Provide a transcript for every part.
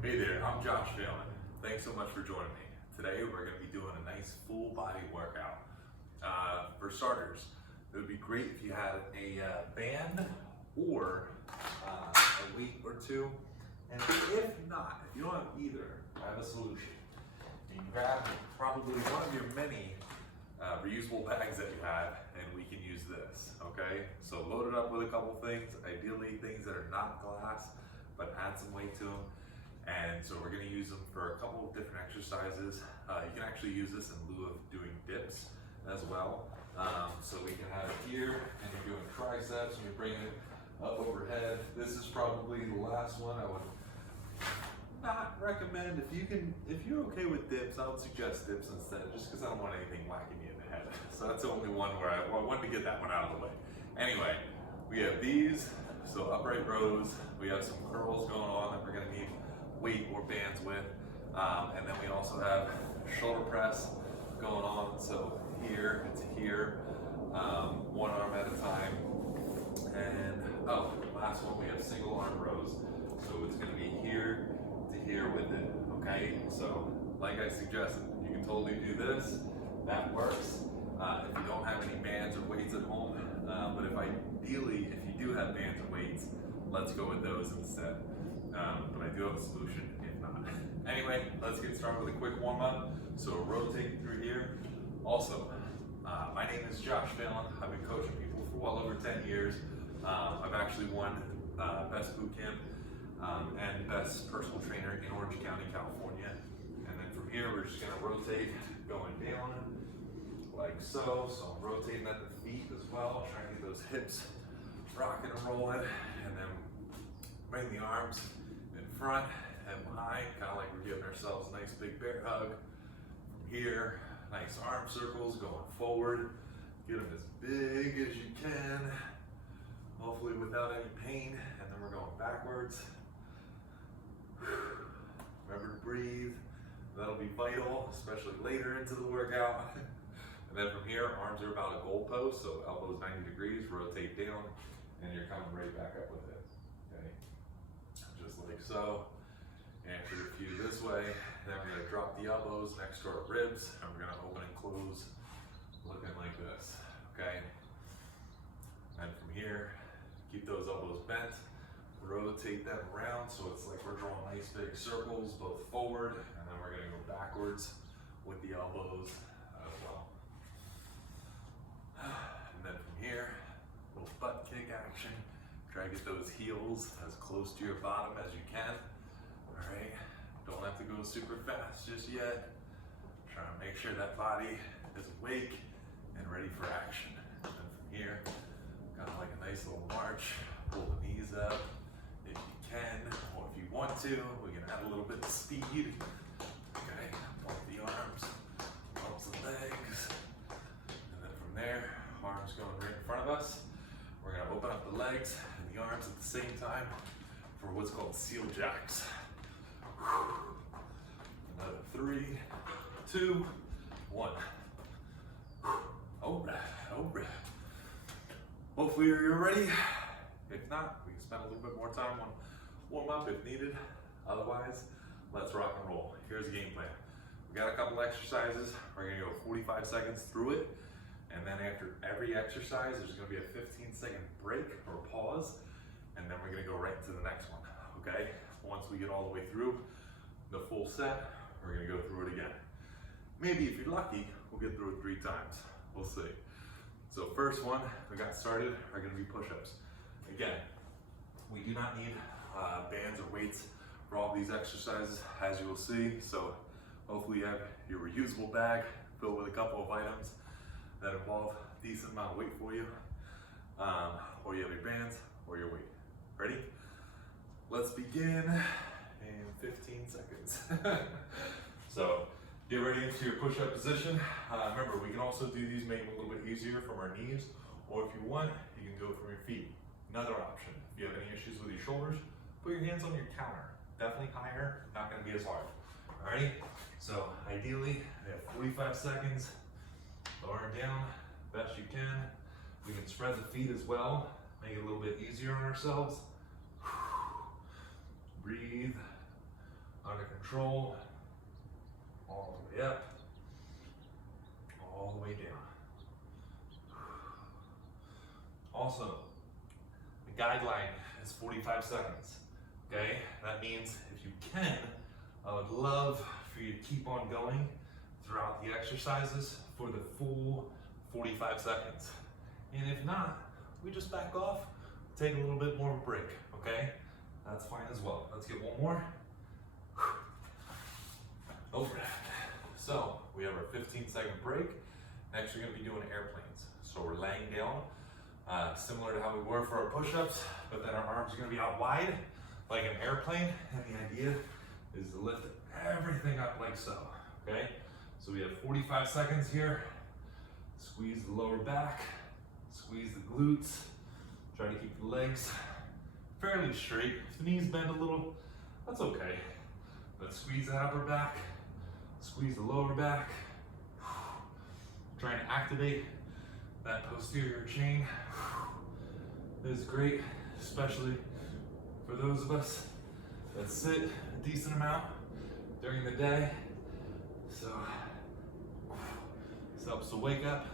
Hey there, I'm Josh Phelan. Thanks so much for joining me. Today we're going to be doing a nice full body workout. For starters, it would be great if you had a band or a weight or two. And if not, if you don't have either, I have a solution. You can grab probably one of your many reusable bags that you have, and we can use this, okay? So load it up with a couple things, ideally things that are not glass, but add some weight to them. And so we're gonna use them for a couple of different exercises. You can actually use this in lieu of doing dips as well. So we can have it here, and you're doing triceps, and you're bringing it up overhead. This is probably the last one I would not recommend. If you're okay with dips, I would suggest dips instead, just because I don't want anything whacking you in the head. So that's the only one where I wanted to get that one out of the way. Anyway, we have these, so upright rows. We have some curls going on that we're gonna need weight or bands with, and then we also have shoulder press going on. So here to here, one arm at a time, and last one we have single arm rows. So it's going to be here to here with it. Okay, so like I suggested, you can totally do this. That works. If you don't have any bands or weights at home, but if you do have bands or weights, let's go with those instead. But I do have a solution if not. Anyway, let's get started with a quick warm-up. So rotate through here. Also, my name is Josh Phelan. I've been coaching people for well over 10 years. I've actually won Best Boot Camp and Best Personal Trainer in Orange County, California. And then from here, we're just gonna rotate going down like so. So I'm rotating at the feet as well, trying to get those hips rocking and rolling, and then bring the arms in front and behind, kind of like we're giving ourselves a nice big bear hug. From here, nice arm circles going forward. Get them as big as you can, hopefully without any pain. And then we're going backwards. Remember to breathe. That'll be vital, especially later into the workout. And then from here, arms are about a goalpost, so elbows 90 degrees, rotate down, and you're coming right back up with it. Okay, just like so. After a few this way, then we're gonna drop the elbows next to our ribs, and we're gonna open and close, looking like this, okay? And from here, keep those elbows bent, rotate them around, so it's like we're drawing nice big circles, both forward, and then we're gonna go backwards with the elbows as well. And then from here, little butt kick action. Try to get those heels as close to your bottom as you can. All right, don't have to go super fast just yet. Try to make sure that body is awake and ready for action. And then from here, kind of like a nice little march. Pull the knees up if you can, or if you want to, we can add a little bit of speed. Okay, pump the arms, pump the legs. And then from there, arms going right in front of us. We're gonna open up the legs and the arms at the same time for what's called seal jacks. Another 3, 2, 1. Over. Hopefully you're ready. If not, we can spend a little bit more time on warm up if needed. Otherwise, let's rock and roll. Here's the game plan. We got a couple exercises. We're gonna go 45 seconds through it. And then after every exercise, there's gonna be a 15-second break or pause, and then we're gonna go right to the next one, okay? Once we get all the way through the full set, we're gonna go through it again. Maybe if you're lucky, we'll get through it 3 times. We'll see. So first one we got started are gonna be push-ups. Again, we do not need bands or weights for all these exercises, as you will see. So hopefully you have your reusable bag filled with a couple of items that involve a decent amount of weight for you, or you have your bands or your weight. Ready? Let's begin in 15 seconds. So get ready into your push-up position. Remember, we can also do these maybe a little bit easier from our knees, or if you want, you can do it from your feet. Another option, if you have any issues with your shoulders, put your hands on your counter. Definitely higher, not gonna be as hard. Alrighty, so ideally, we have 45 seconds. Arm down, best you can. We can spread the feet as well, make it a little bit easier on ourselves. Breathe, under control, all the way up, all the way down. Also, the guideline is 45 seconds, okay? That means if you can, I would love for you to keep on going throughout the exercises for the full 45 seconds. And if not, we just back off, take a little bit more of a break, okay? That's fine as well. Let's get one more. Overhead. So we have our 15-second break. Next, we're gonna be doing airplanes. So we're laying down, similar to how we were for our push-ups, but then our arms are gonna be out wide, like an airplane, and the idea is to lift everything up like so, okay? So we have 45 seconds here. Squeeze the lower back, squeeze the glutes, try to keep the legs fairly straight. If the knees bend a little, that's okay. But squeeze that upper back, squeeze the lower back. Trying to activate that posterior chain. This is great, especially for those of us that sit a decent amount during the day. So this helps to wake up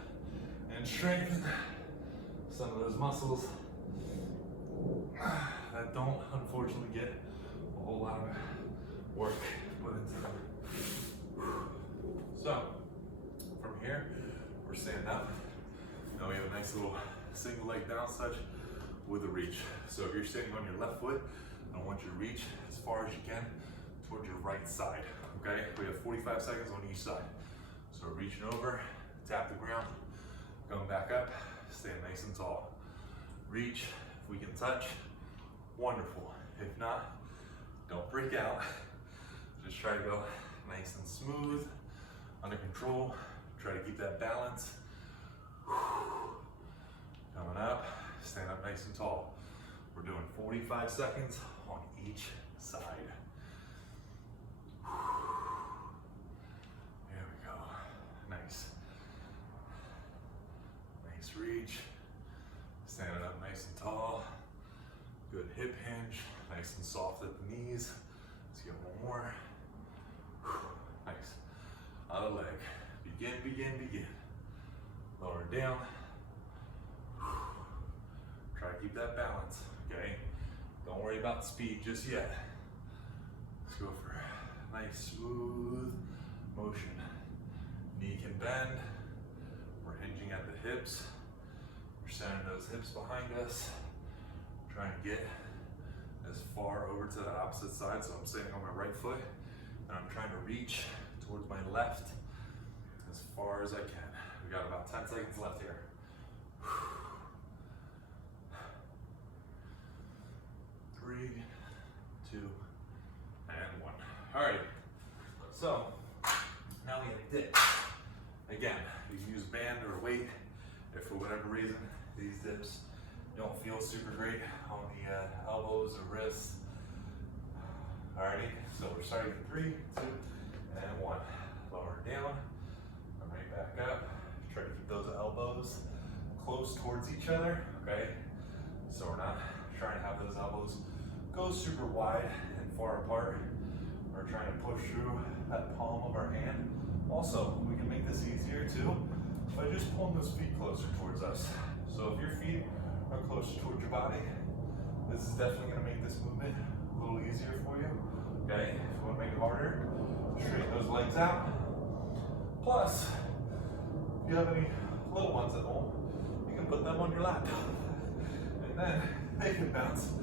and strengthen some of those muscles that don't unfortunately get a whole lot of work put into them. So from here, we're standing up. Now we have a nice little single leg down stretch with a reach. So if you're sitting on your left foot, I want you to reach as far as you can towards your right side, okay? We have 45 seconds on each side. So reaching over, tap the ground, going back up, stand nice and tall. Reach, if we can touch, wonderful. If not, don't freak out. Just try to go nice and smooth, under control. Try to keep that balance. Coming up, stand up nice and tall. We're doing 45 seconds on each side. There we go. Nice. Nice reach. Standing up nice and tall. Good hip hinge. Nice and soft at the knees. Let's get one more. Nice. Other leg. Begin, begin, begin. Lower down. Try to keep that balance, okay? Don't worry about speed just yet. Let's go for a nice smooth motion. Knee can bend. We're hinging at the hips. We're centering those hips behind us. Trying to get as far over to the opposite side. So I'm sitting on my right foot and I'm trying to reach towards my left as far as I can. We got about 10 seconds left here. 3, 2, and 1. All right, so now we have dips. Again, you can use a band or a weight if for whatever reason these dips don't feel super great on the elbows or wrists. Alrighty, so we're starting in 3, 2, and 1. Lower down, and right back up. Try to keep those elbows close towards each other, okay? So we're not trying to have those elbows go super wide and far apart. We're trying to push through that palm of our hand. Also, we can make this easier too by just pulling those feet closer towards us. So if your feet are closer towards your body, this is definitely gonna make this movement a little easier for you, okay? If you wanna make it harder, straighten those legs out. Plus, if you have any little ones at home, you can put them on your lap. And then they can bounce.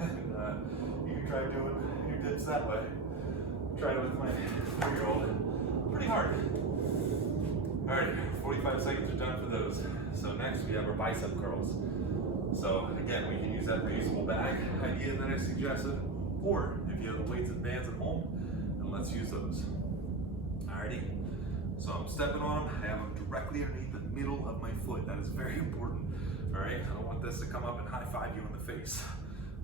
And you can try doing your dips that way. Tried it with my 3-year-old. Pretty hard. All right, 45 seconds are done for those. So next we have our bicep curls. So again, we can use that reusable bag idea that I suggested, or if you have the weights and bands at home, then let's use those. Alrighty, so I'm stepping on them. I have them directly underneath the middle of my foot. That is very important. All right, I don't want this to come up and high five you in the face.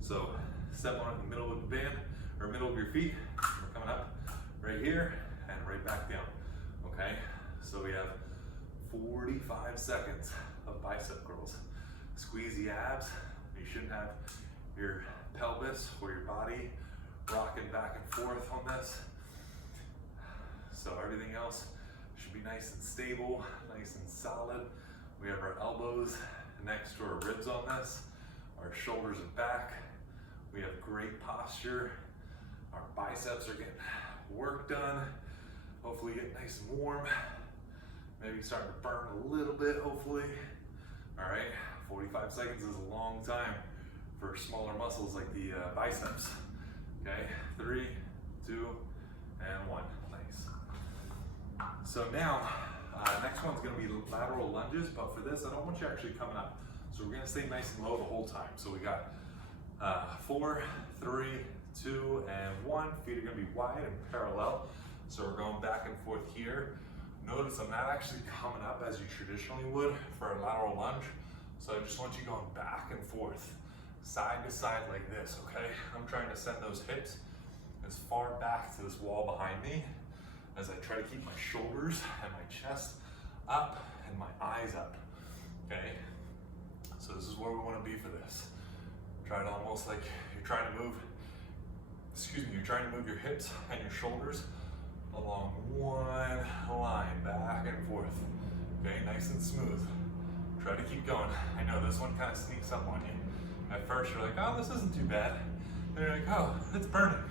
So step on it in the middle of the band, or middle of your feet. We're coming up right here and right back down, okay? So we have 45 seconds of bicep curls. Squeeze the abs. You shouldn't have your pelvis or your body rocking back and forth on this. So everything else should be nice and stable, nice and solid. We have our elbows next to our ribs on this, our shoulders and back. We have great posture. Our biceps are getting work done. Hopefully get nice and warm. Maybe starting to burn a little bit, hopefully. All right, 45 seconds is a long time for smaller muscles like the biceps. Okay, 3, 2, and 1. Nice. So now, next one's gonna be lateral lunges, but for this, I don't want you actually coming up. So we're gonna stay nice and low the whole time. So we got 4, 3, 2, and 1. Feet are gonna be wide and parallel. So we're going back and forth here. Notice I'm not actually coming up as you traditionally would for a lateral lunge. So I just want you going back and forth, side to side like this, okay? I'm trying to send those hips as far back to this wall behind me as I try to keep my shoulders and my chest up and my eyes up, okay? So this is where we want to be for this. Try to almost like you're trying to move, you're trying to move your hips and your shoulders along one line, back and forth. Okay, nice and smooth. Try to keep going. I know this one kind of sneaks up on you. At first you're like, oh, this isn't too bad. And you're like, oh, it's burning.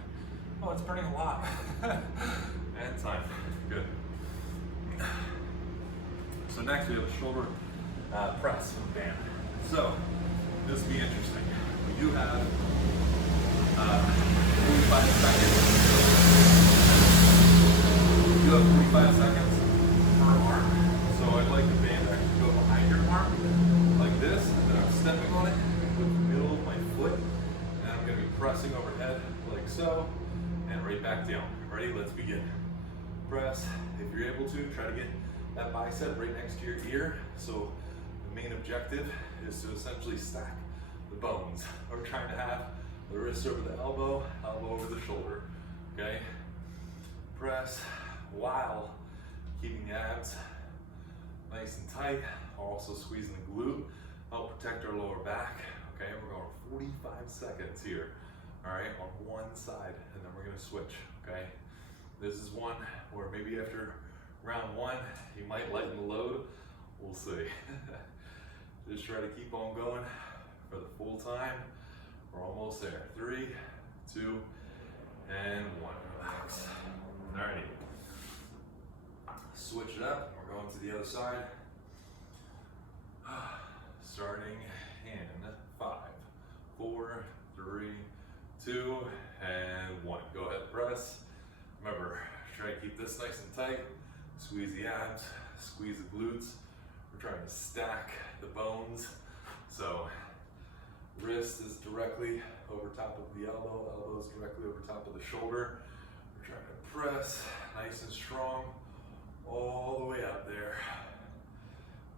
Oh, it's burning a lot. And time. Good. So next we have a shoulder press with band. So this will be interesting. We do have 45 seconds. You have 45 seconds per arm. So I'd like the band to actually go behind your arm like this, and then I'm stepping on it with the middle of my foot, and then I'm going to be pressing overhead like so, and right back down. Ready? Let's begin. Press. If you're able to, try to get that bicep right next to your ear. So the main objective is to essentially stack the bones. We're trying to have the wrist over the elbow, elbow over the shoulder. Okay? Press while keeping the abs nice and tight. Also squeezing the glute, help protect our lower back. Okay, we're going 45 seconds here. All right, on one side, and then we're gonna switch. Okay, this is one where maybe after round 1, you might lighten the load. We'll see. Just try to keep on going for the full time. We're almost there. 3, 2, and 1. Relax. Alrighty. Switch it up. We're going to the other side. Starting in 5, 4, 3, 2, and 1. Go ahead, press. Remember, try to keep this nice and tight. Squeeze the abs, squeeze the glutes. We're trying to stack the bones. So wrist is directly over top of the elbow, elbow is directly over top of the shoulder. We're trying to press nice and strong all the way up there.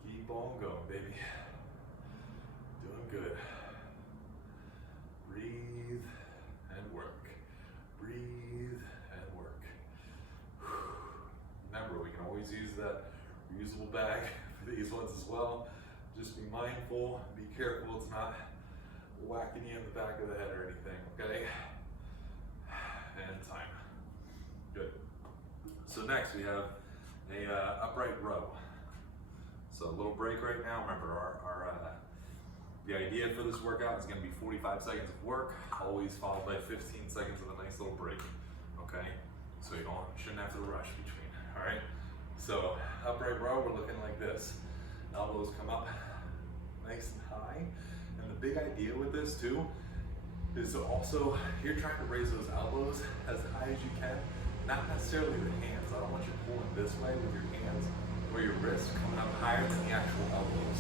Keep on going, baby. Doing good. Breathe and work. Breathe and work. Remember, we can always use that reusable bag for these ones as well. Just be mindful, be careful it's not whacking you in the back of the head or anything, okay? And time. Good. So next we have a upright row. So a little break right now. Remember, the idea for this workout is going to be 45 seconds of work, always followed by 15 seconds of a nice little break. Okay, so you shouldn't have to rush between. All right. So upright row, we're looking like this. Elbows come up nice and high, and the big idea with this too is to also, you're trying to raise those elbows as high as you can, not necessarily the hands. I don't want you pulling this way with your hands or your wrists coming up higher than the actual elbows.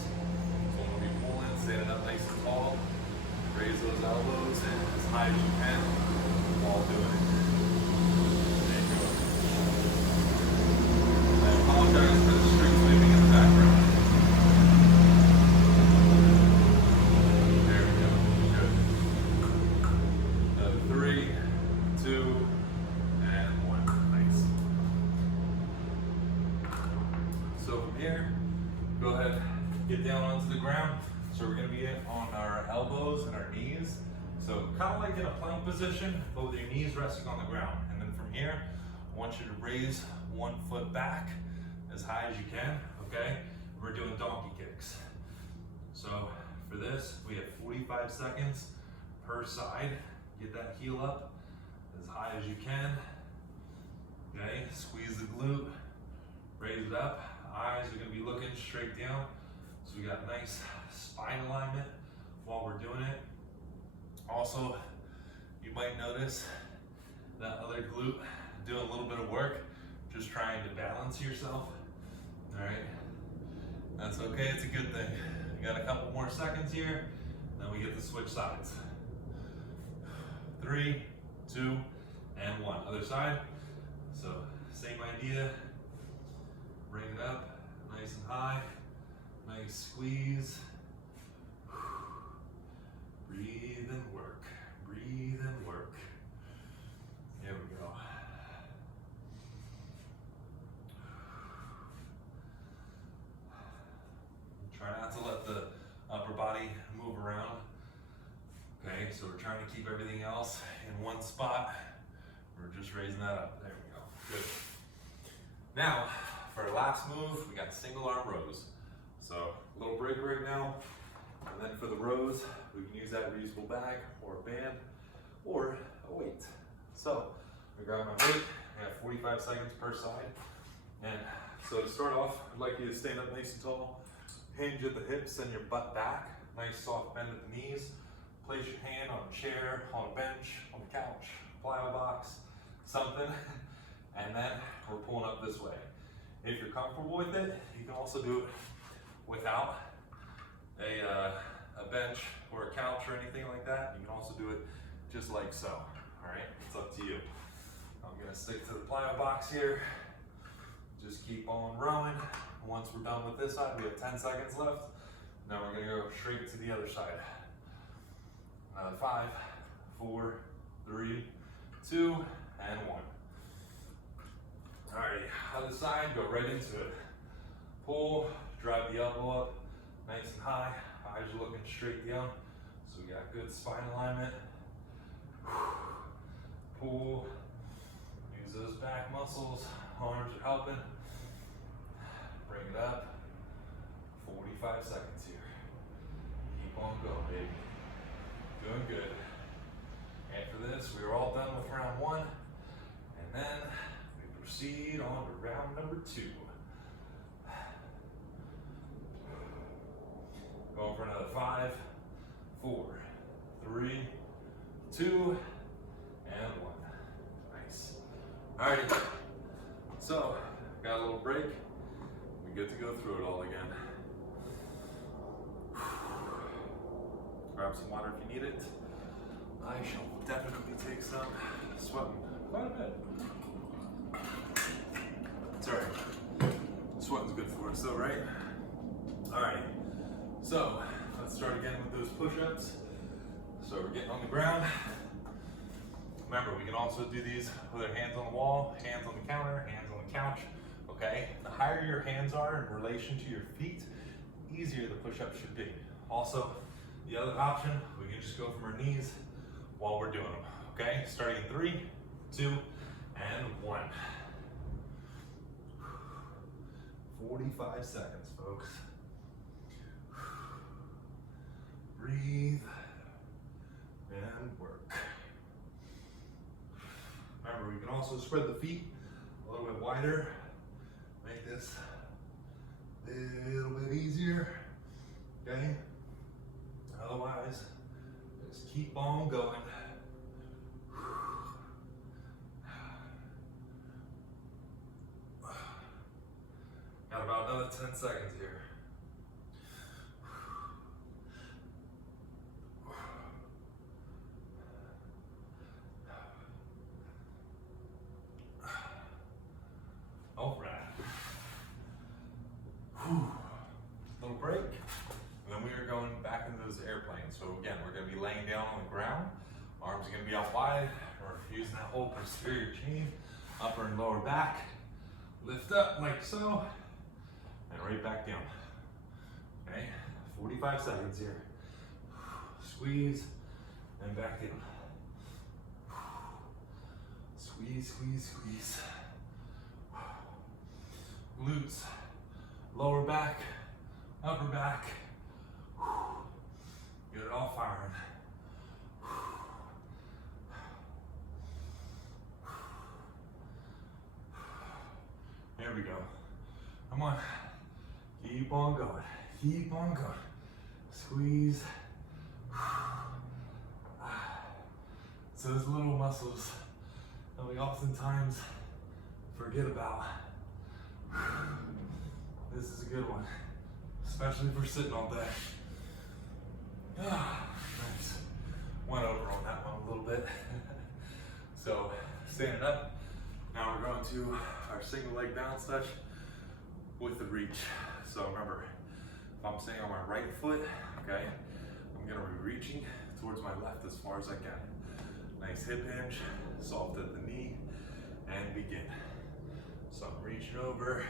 So when we pull in, standing up nice and tall, raise those elbows as high as you can while doing it. There you go. I apologize for the strings moving in the background. There we go. Good. 3, 2, and 1. Nice. So from here, go ahead, get down onto the ground. So we're going to be on our elbows and our knees. So kind of like in a plank position, but with your knees resting on the ground. And then from here, I want you to raise one foot back as high as you can, okay? We're doing donkey kicks. So for this, we have 45 seconds per side. Get that heel up as high as you can. Okay, squeeze the glute, raise it up. Eyes are gonna be looking straight down. So we got nice spine alignment while we're doing it. Also, you might notice that other glute doing a little bit of work, just trying to balance yourself. All right, that's okay, it's a good thing. We got a couple more seconds here, then we get to switch sides. 3, 2, and 1. Other side. So same idea, bring it up, nice and high, nice squeeze. Breathe and work, breathe and work. Here we go. Try not to let the upper body move around. Okay, so we're trying to keep everything else in one spot. We're just raising that up. There we go. Good. Now, for our last move, we got single arm rows. So a little break right now. And then for the rows, we can use that reusable bag or a band or a weight. So I grab my weight. I have 45 seconds per side. And so to start off, I'd like you to stand up nice and tall. Hinge at the hips, send your butt back. Nice soft bend at the knees. Place your hand on a chair, on a bench, on the couch, plyo box, something. And then we're pulling up this way. If you're comfortable with it, you can also do it without a bench or a couch or anything like that. You can also do it just like so. All right, it's up to you. I'm gonna stick to the plyo box here. Just keep on rowing. Once we're done with this side, we have 10 seconds left. Now we're gonna go straight to the other side. Another 5, 4, 3, 2, and 1. Alrighty, other side, go right into it. Pull, drive the elbow up, nice and high. Eyes are looking straight down. So we got good spine alignment. Pull, use those back muscles. Arms are helping. Bring it up. 45 seconds here. Keep on going, baby. Doing good. After this, we're all done with round 1. And then we proceed on to round number 2. Going for another 5, 4, 3, 2, and 1. Nice. Alrighty. So, got a little break. We get to go through it all again. Grab some water if you need it. I shall definitely take some. Sweating quite a bit. It's alright. Sweating's good for us though, right? Alright. So, let's start again with those push-ups. So we're getting on the ground. Remember, we can also do these with our hands on the wall, hands on the counter, hands on the couch, okay? The higher your hands are in relation to your feet, easier the push-up should be. Also, the other option, we can just go from our knees while we're doing them, okay? Starting in 3, 2, and 1. 45 seconds, folks. Breathe and work. Remember, we can also spread the feet a little bit wider. Make this a little bit easier, okay? Otherwise, just keep on going. Got about another 10 seconds here. All right. Little break. And then we are going back into this airplane. So again, we're going to be laying down on the ground. Arms are going to be out wide. We're using that whole posterior chain, upper and lower back. Lift up like so, and right back down. Okay, 45 seconds here. Squeeze, and back down. Squeeze, squeeze, squeeze. Glutes, lower back, upper back. Get it all firing. There we go. Come on. Keep on going. Keep on going. Squeeze. So those little muscles that we oftentimes forget about. This is a good one, especially if we're sitting all day. Nice. Went over on that one a little bit. So standing up, now we're going to our single leg balance touch with the reach. So remember, if I'm staying on my right foot, okay, I'm gonna be reaching towards my left as far as I can. Nice hip hinge, soft at the knee, and begin. So I'm reaching over,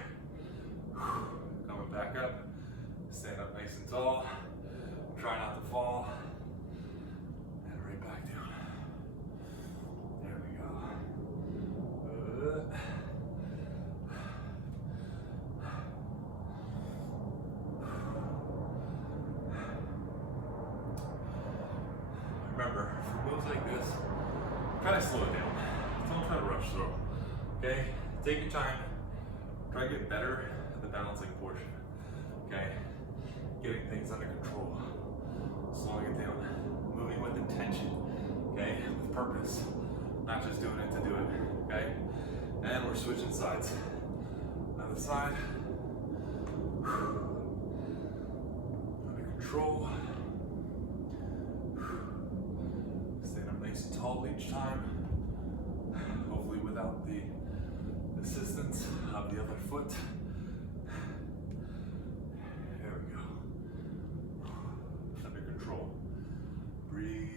coming back up, stand up nice and tall, try not to fall, and right back down. There we go. Remember, for moves like this, try to slow it down. Don't try to rush through. Okay? Take your time. Try to get better at the balancing portion. Okay? Getting things under control. Slowing it down. Moving with intention. Okay? With purpose. Not just doing it to do it. Okay? And we're switching sides. Another side. Under control. Nice and tall each time, hopefully without the assistance of the other foot. There we go. Under control. Breathe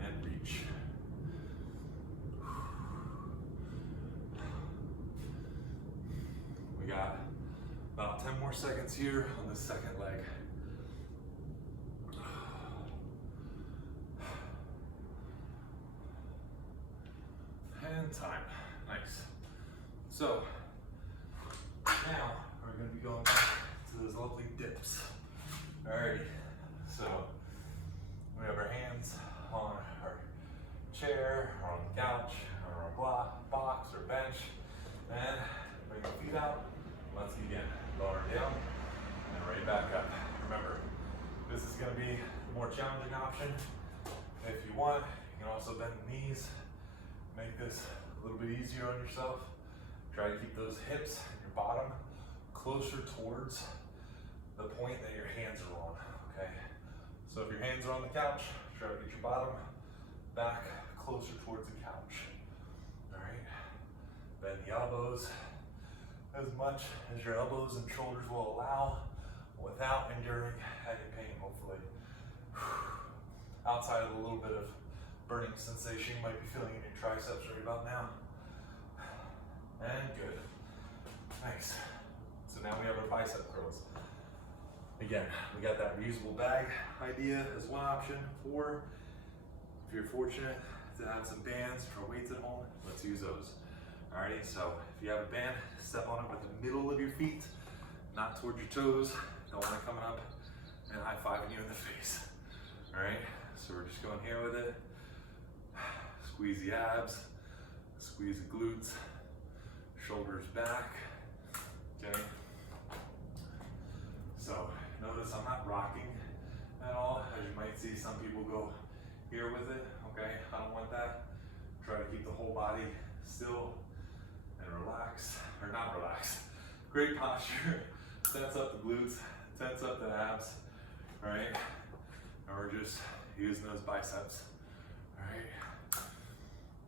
and reach. We got about 10 more seconds here on the second leg. And time. Nice. So now we're going to be going back to those lovely dips. Alrighty. So we have our hands on our chair, or on the couch, or on a box or bench, and bring the feet out. Let's begin. Lower down and right back up. Remember, this is going to be the more challenging option. If you want, you can also bend the knees. Make this a little bit easier on yourself. Try to keep those hips and your bottom closer towards the point that your hands are on, okay? So if your hands are on the couch, try to get your bottom back closer towards the couch, all right? Bend the elbows as much as your elbows and shoulders will allow without enduring any pain, hopefully. Outside of a little bit of burning sensation you might be feeling in your triceps right about now. And good. Nice. So now we have our bicep curls. Again, we got that reusable bag idea as one option, or if you're fortunate to have some bands or weights at home, let's use those. Alrighty, so if you have a band, step on it with the middle of your feet, not towards your toes. Don't want it coming up and high-fiving you in the face. Alright, so we're just going here with it. Squeeze the abs, squeeze the glutes, shoulders back, okay? So notice I'm not rocking at all, as you might see some people go here with it, okay? I don't want that. Try to keep the whole body still and relax, or not relax. Great posture, tense up the glutes, tense up the abs, all right? And we're just using those biceps, all right?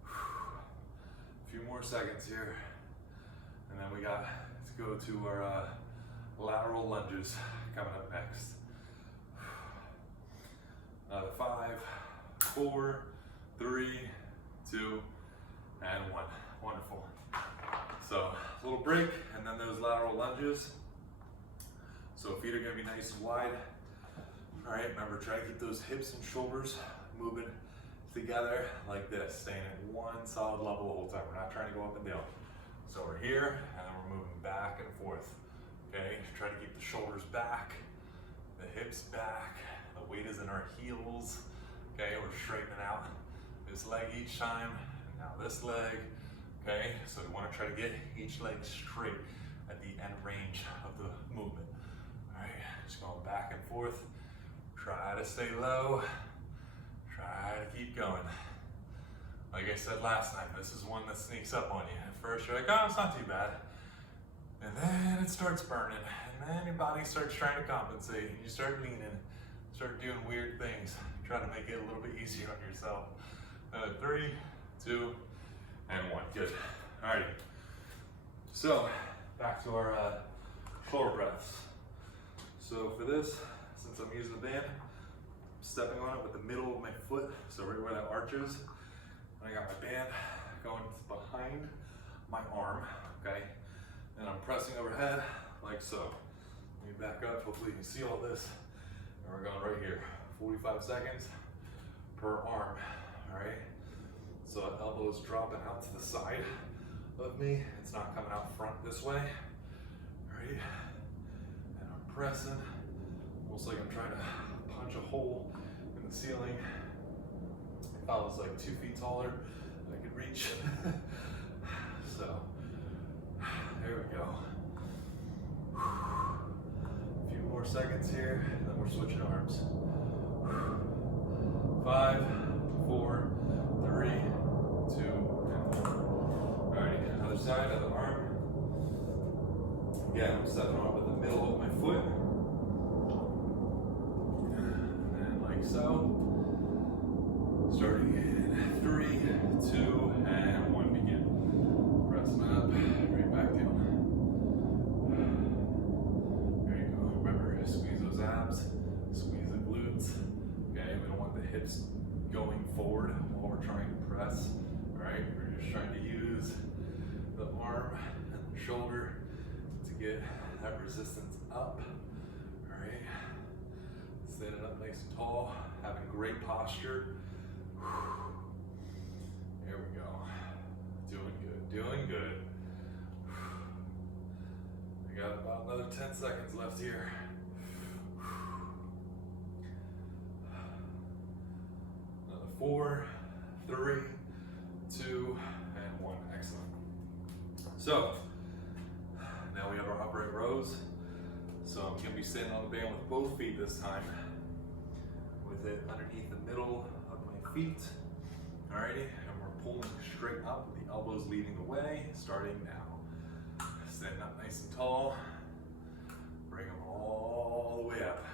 A few more seconds here, and then we got to go to our lateral lunges coming up next. Another 5, 4, 3, 2, and 1. Wonderful. So a little break, and then those lateral lunges. So feet are going to be nice and wide. All right, remember, try to keep those hips and shoulders moving together like this, staying at one solid level the whole time. We're not trying to go up and down. So we're here and we're moving back and forth. Okay, try to keep the shoulders back, the hips back, the weight is in our heels. Okay, we're straightening out this leg each time, and now this leg. Okay, so we want to try to get each leg straight at the end range of the movement. All right, just going back and forth. Try to stay low. Try to keep going. Like I said last time, this is one that sneaks up on you. At first you're like, oh, it's not too bad. And then it starts burning. And then your body starts trying to compensate. And you start leaning, start doing weird things. Try to make it a little bit easier on yourself. 3, 2, and 1. Good. Alrighty. So, back to our shoulder breaths. So for this, since I'm using the band, I'm stepping on it with the middle of my foot, so right where that arch is. I got my band going behind my arm, okay? And I'm pressing overhead like so. Let me back up, hopefully you can see all this. And we're going right here, 45 seconds per arm, all right? So elbows dropping out to the side of me. It's not coming out front this way, all right? And I'm pressing, almost like I'm trying to punch a hole in the ceiling. If I was like 2 feet taller, I could reach. So, there we go. A few more seconds here, and then we're switching arms. 5, 4, 3, 2, and 1. Alright, other side of the arm. Again, I'm stepping on with the middle of my foot. And like so. Starting in 3, 2, and 1, begin. Pressing up, right back down. There you go. Remember, squeeze those abs, squeeze the glutes. Okay, we don't want the hips going forward while we're trying to press. Alright, we're just trying to use the arm and the shoulder to get that resistance up. Alright, standing up nice and tall, having great posture. There we go. Doing good, doing good. I got about another 10 seconds left here. Another 4, 3, 2, and 1. Excellent. So, now we have our upright rows. So I'm going to be standing on the band with both feet this time, with it underneath the middle of my feet. Alrighty, and we're pulling straight up with the elbows leading the way, starting now. Standing up nice and tall. Bring them all the way up.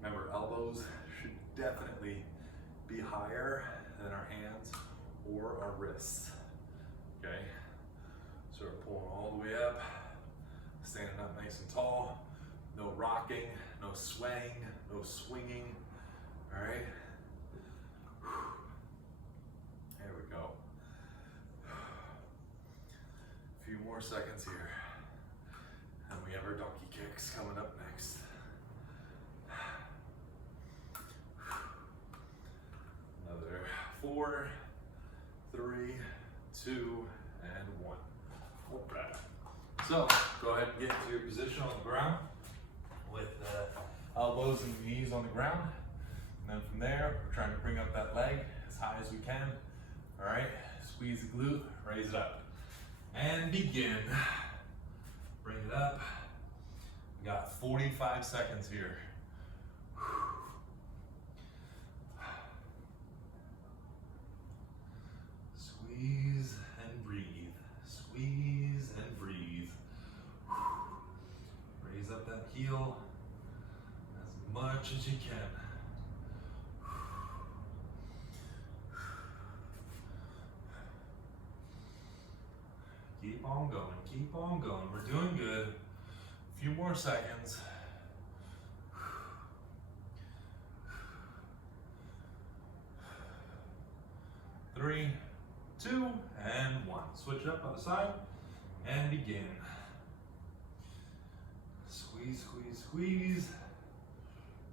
Remember, elbows should definitely be higher than our hands or our wrists. Okay, so we're pulling all the way up, standing up nice and tall. No rocking, no swaying, no swinging. All right. There we go. A few more seconds here. And we have our donkey kicks coming up next. Another 4, 3, 2, and 1. All right. So go ahead and get into your position on the ground with elbows and knees on the ground. And then from there, we're trying to bring up that leg as high as we can. All right, squeeze the glute, raise it up. And begin. Bring it up. We got 45 seconds here. Squeeze and breathe. Squeeze and breathe. Raise up that heel as much as you can. Keep on going, keep on going. We're doing good. A few more seconds. 3, 2, and 1. Switch it up on the side and begin. Squeeze, squeeze, squeeze.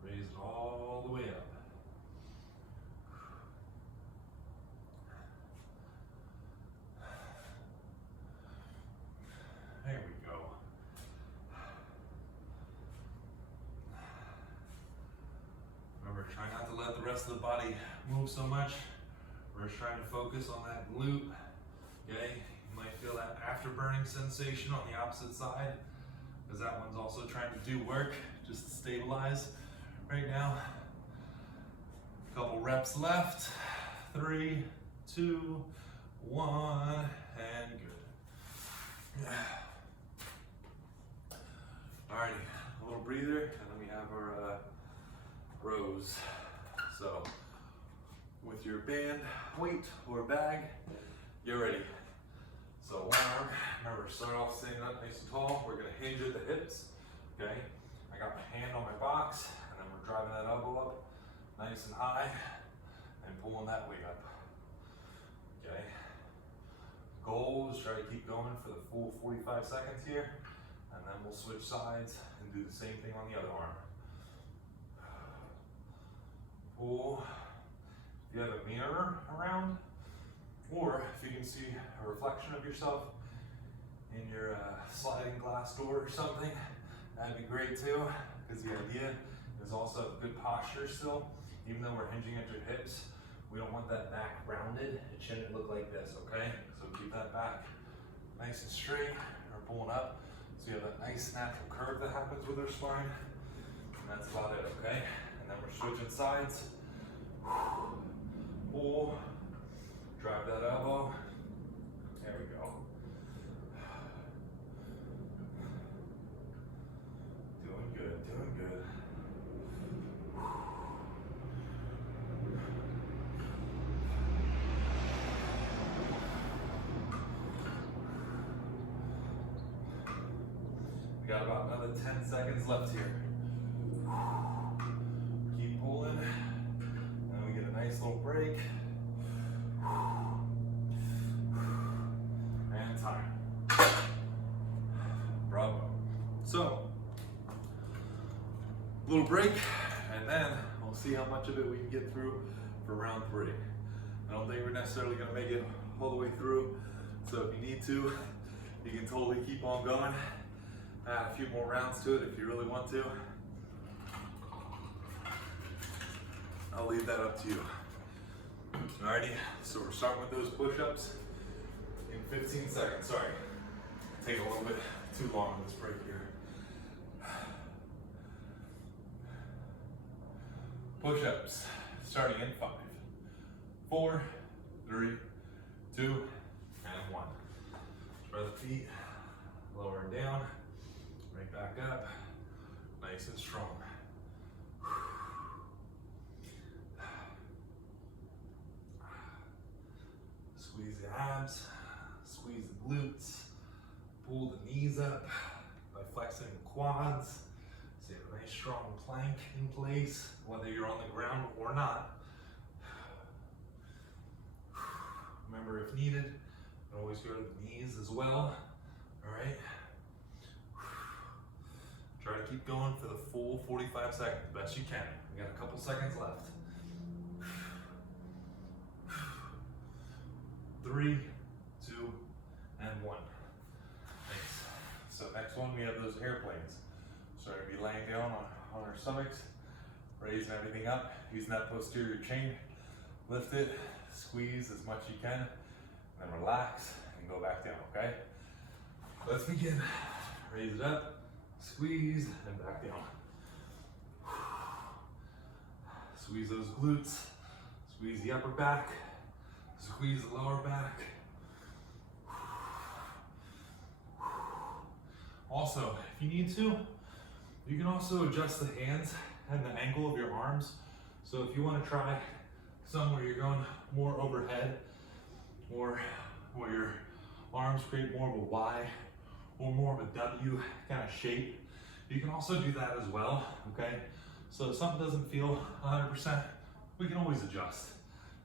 Raise it all the way up. let the rest of the body move so much. We're just trying to focus on that glute. Okay, you might feel that afterburning sensation on the opposite side, because that one's also trying to do work just to stabilize right now. A couple reps left. 3, 2, 1, and good. Alrighty, a little breather, and then we have our rows. So, with your band, weight, or bag, you're ready. So one arm, remember, start off standing up nice and tall. We're gonna hinge at the hips, okay? I got my hand on my box, and then we're driving that elbow up nice and high, and pulling that weight up, okay? Goal is try to keep going for the full 45 seconds here, and then we'll switch sides and do the same thing on the other arm. Pull. If you have a mirror around, or if you can see a reflection of yourself in your sliding glass door or something, that'd be great too, because the idea is also good posture still. Even though we're hinging at your hips, we don't want that back rounded. It shouldn't look like this, okay? So keep that back nice and straight, or pulling up. So you have that nice natural curve that happens with our spine. And that's about it, okay? And then we're switching sides. Pull, drive that elbow. There we go. Doing good, doing good. We got about another 10 seconds left here. Keep pulling. And we get a nice little break. And time. Bravo. So, little break, and then we'll see how much of it we can get through for round 3. I don't think we're necessarily gonna make it all the way through, so if you need to, you can totally keep on going. Add a few more rounds to it if you really want to. I'll leave that up to you. Alrighty, so we're starting with those push-ups in 15 seconds. Sorry, taking a little bit too long on this break here. Push-ups, starting in 5, 4, 3, 2, and 1. Spread the feet, lower and down, right back up, nice and strong. Squeeze the abs, squeeze the glutes, pull the knees up by flexing the quads. So you have a nice strong plank in place, whether you're on the ground or not. Remember, if needed, you can always go to the knees as well. All right. Try to keep going for the full 45 seconds, best you can. We got a couple seconds left. 3, 2, and 1. Thanks. So next one, we have those airplanes. So we're gonna be laying down on our stomachs, raising everything up, using that posterior chain. Lift it, squeeze as much as you can, and then relax and go back down, okay? Let's begin. Raise it up, squeeze, and back down. Squeeze those glutes, squeeze the upper back, squeeze the lower back. Also, if you need to, you can also adjust the hands and the angle of your arms. So if you want to try some where you're going more overhead, or where your arms create more of a Y or more of a W kind of shape, you can also do that as well, okay? So if something doesn't feel 100%, we can always adjust.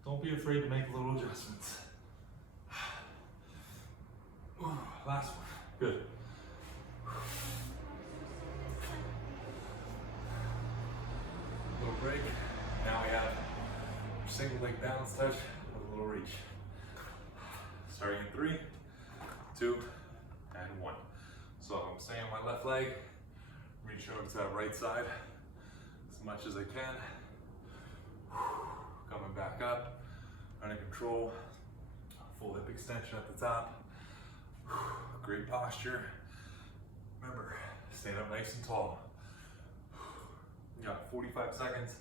Don't be afraid to make little adjustments. Last one, good. Little break. Now we have single leg balance touch with a little reach. Starting in 3, 2, and 1. So I'm staying on my left leg, reach over to that right side as much as I can. Coming back up, under control, full hip extension at the top. Great posture. Remember, stand up nice and tall. You got 45 seconds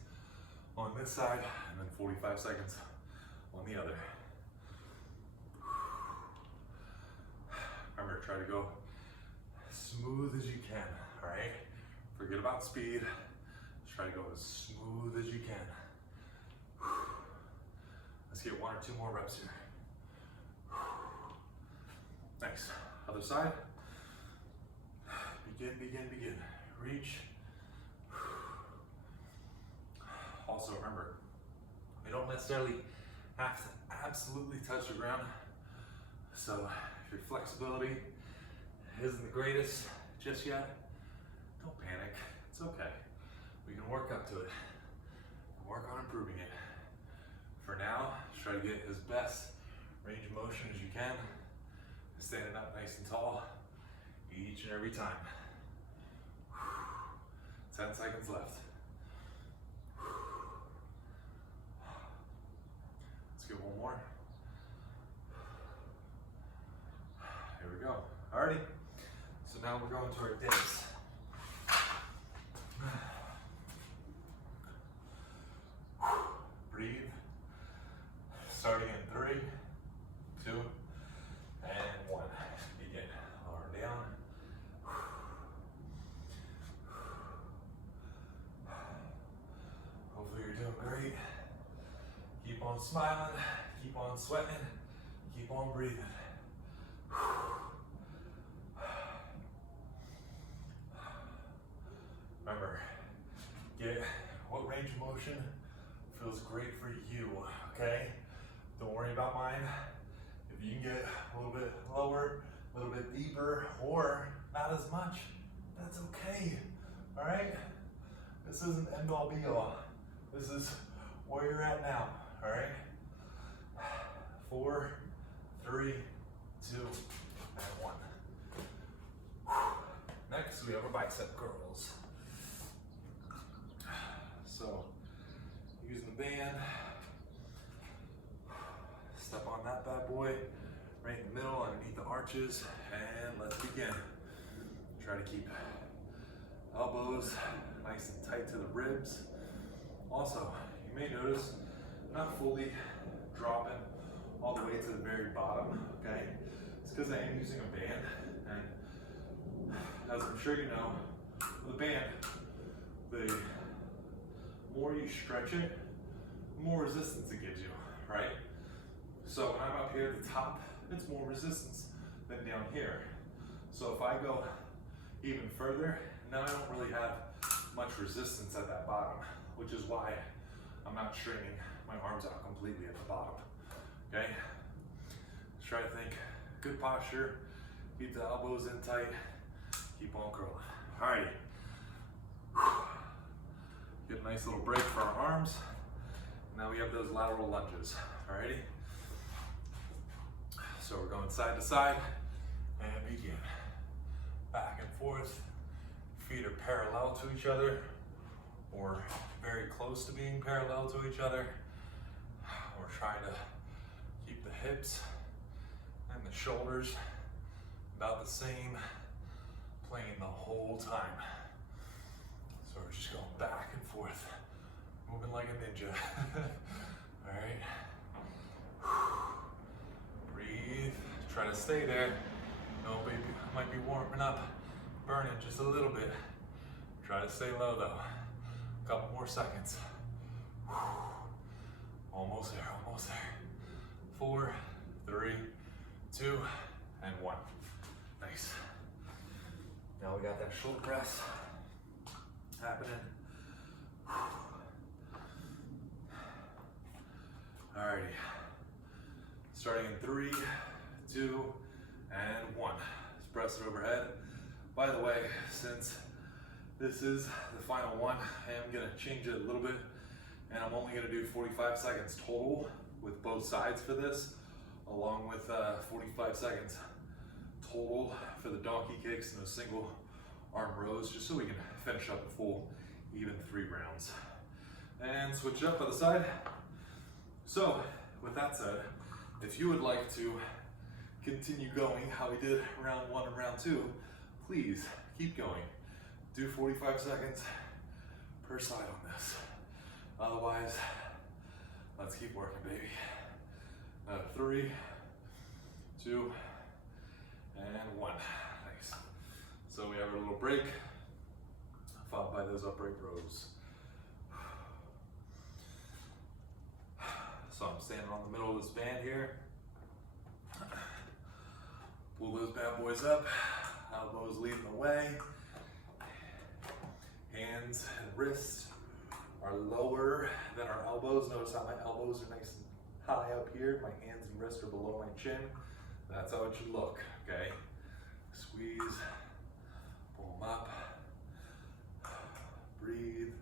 on this side and then 45 seconds on the other. Remember, try to go smooth as you can, all right? Forget about speed. Just try to go as smooth as you can. Let's get 1 or 2 more reps here. Nice. Other side. Begin, begin, begin. Reach. Also remember, you don't necessarily have to absolutely touch the ground. So if your flexibility isn't the greatest just yet, don't panic. It's okay. We can work up to it. Work on improving it. For now, try to get as best range of motion as you can. Standing up nice and tall each and every time. 10 seconds left. Let's get one more. Here we go. Alrighty. So now we're going to our dips. Breathe. Starting in 3, 2, and 1. Begin. Arm down. Hopefully you're doing great. Keep on smiling. Keep on sweating. Keep on breathing. Remember, get what range of motion feels great for you, okay? Don't worry about mine. If you can get a little bit lower, a little bit deeper, or not as much, that's okay, all right? This isn't end all be all. This is where you're at now, all right? 4, 3, 2, and 1. Next, we have our bicep curls. So, using the band, step on that bad boy, right in the middle, underneath the arches, and let's begin. Try to keep elbows nice and tight to the ribs. Also, you may notice I'm not fully dropping all the way to the very bottom, okay? It's because I am using a band, and as I'm sure you know, with a band, the more you stretch it, the more resistance it gives you, right? So when I'm up here at the top, it's more resistance than down here. So if I go even further, now I don't really have much resistance at that bottom, which is why I'm not straightening my arms out completely at the bottom, okay? Let's try to think, good posture, keep the elbows in tight, keep on curling. All right. Get a nice little break for our arms. Now we have those lateral lunges, alrighty? So we're going side to side and begin. Back and forth. Feet are parallel to each other or very close to being parallel to each other. We're trying to keep the hips and the shoulders about the same plane the whole time. So we're just going back and forth, moving like a ninja. All right. Breathe, try to stay there. No, baby, might be warming up, burning just a little bit. Try to stay low though. A couple more seconds. Almost there, almost there. 4, 3, 2, and 1. Nice. Now we got that shoulder press happening. Alrighty. Starting in 3, 2, and 1. Let's press it overhead. By the way, since this is the final one, I am gonna change it a little bit, and I'm only gonna do 45 seconds total with both sides for this, along with 45 seconds total for the donkey kicks and the single arm rows, just so we can finish up a full even 3 rounds. And switch it up other side. So with that said, if you would like to continue going how we did round 1 and round 2, please keep going. Do 45 seconds per side on this. Otherwise, let's keep working, baby. 3, 2, and 1. Nice. So we have a little break, followed by those upright rows. So I'm standing on the middle of this band here. Pull those bad boys up, elbows leading the way. Hands and wrists are lower than our elbows. Notice how my elbows are nice and high up here. My hands and wrists are below my chin. That's how it should look, okay? Squeeze, pull them up, breathe.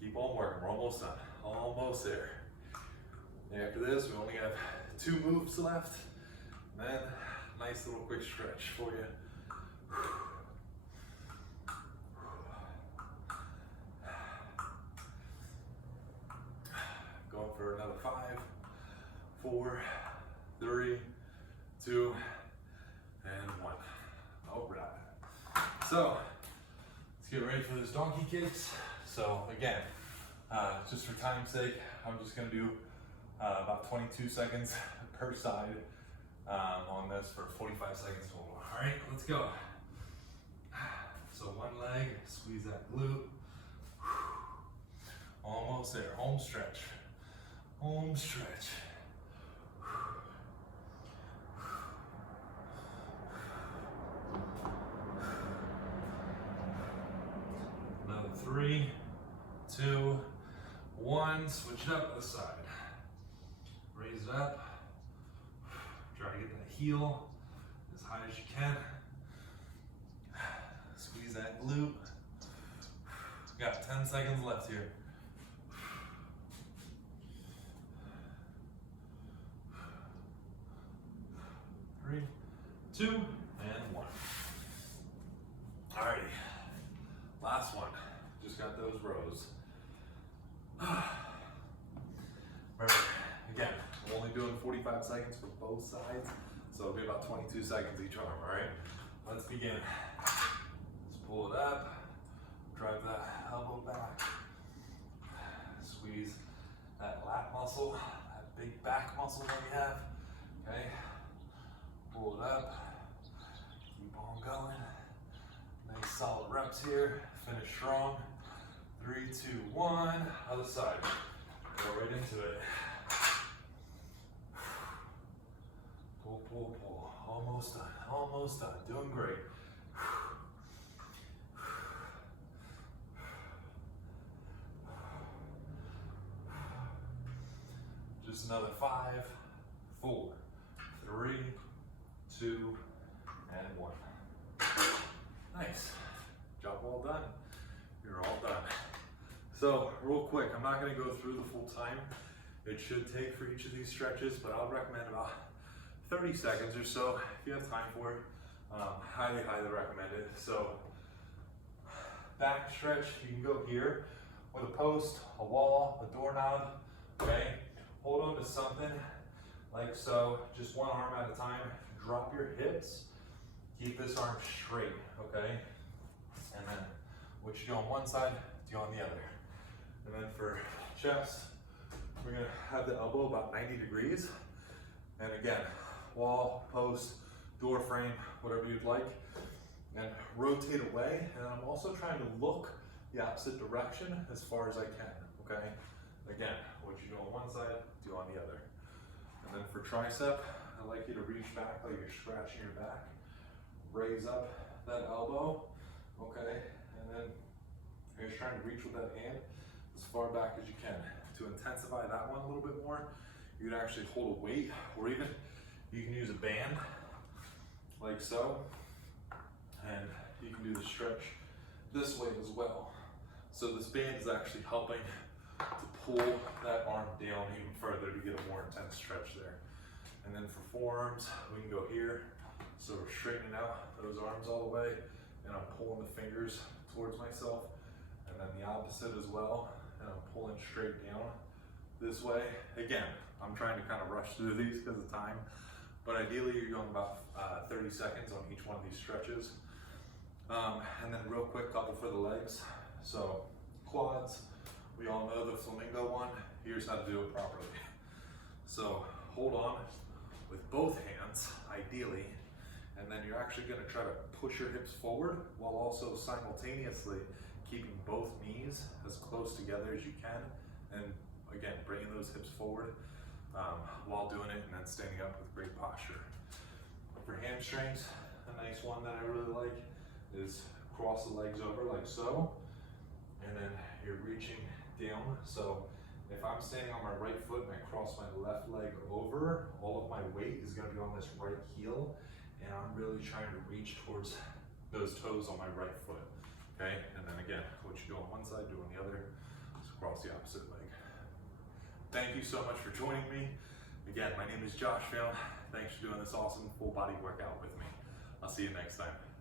Keep on working, we're almost done, almost there. After this, we only have 2 moves left. And then, nice little quick stretch for you. Going for another 5, 4, 3, 2, and 1. All right. So, let's get ready for those donkey kicks. So again, just for time's sake, I'm just gonna do about 22 seconds per side on this for 45 seconds total. All right, let's go. So one leg, squeeze that glute. Almost there, home stretch. Home stretch. Another 3, 2, 1, switch it up to the side. Raise it up. Try to get that heel as high as you can. Squeeze that glute. Got 10 seconds left here. 3, 2, and 1. Alrighty, last one. Just got those rows. Remember, again, I'm only doing 45 seconds for both sides, so it'll be about 22 seconds each arm, alright? Let's begin. Let's pull it up, drive that elbow back, squeeze that lat muscle, that big back muscle that we have, okay? Pull it up, keep on going. Nice solid reps here, finish strong. 3, 2, 1, other side. Go right into it. Pull, pull, pull. Almost done, almost done. Doing great. Just another 5, 4, 3, 2, and 1. Nice. Job well done. You're all done. So, real quick, I'm not going to go through the full time it should take for each of these stretches, but I'll recommend about 30 seconds or so if you have time for it. Highly, highly recommend it. So, back stretch, you can go here with a post, a wall, a doorknob, okay? Hold on to something like so, just one arm at a time. Drop your hips, keep this arm straight, okay? And then what you do on one side, do on the other. And then for chest, we're gonna have the elbow about 90 degrees. And again, wall, post, door frame, whatever you'd like. And rotate away. And I'm also trying to look the opposite direction as far as I can, okay? Again, what you do on one side, do on the other. And then for tricep, I like you to reach back like you're scratching your back. Raise up that elbow, okay? And then you're just trying to reach with that hand as far back as you can. To intensify that one a little bit more, you can actually hold a weight, or even you can use a band, like so. And you can do the stretch this way as well. So this band is actually helping to pull that arm down even further to get a more intense stretch there. And then for forearms, we can go here. So we're straightening out those arms all the way, and I'm pulling the fingers towards myself, and then the opposite as well, and I'm pulling straight down this way. Again, I'm trying to kind of rush through these because of time, but ideally you're going about 30 seconds on each one of these stretches. And then real quick, couple for the legs. So quads, we all know the flamingo one. Here's how to do it properly. So hold on with both hands, ideally, and then you're actually gonna try to push your hips forward while also simultaneously keeping both knees as close together as you can. And again, bringing those hips forward while doing it, and then standing up with great posture. For hamstrings, a nice one that I really like is cross the legs over like so, and then you're reaching down. So if I'm standing on my right foot and I cross my left leg over, all of my weight is gonna be on this right heel, and I'm really trying to reach towards those toes on my right foot, okay? And then again, what you do on one side, do on the other, just cross the opposite leg. Thank you so much for joining me. Again, my name is Josh Phelan. Thanks for doing this awesome full body workout with me. I'll see you next time.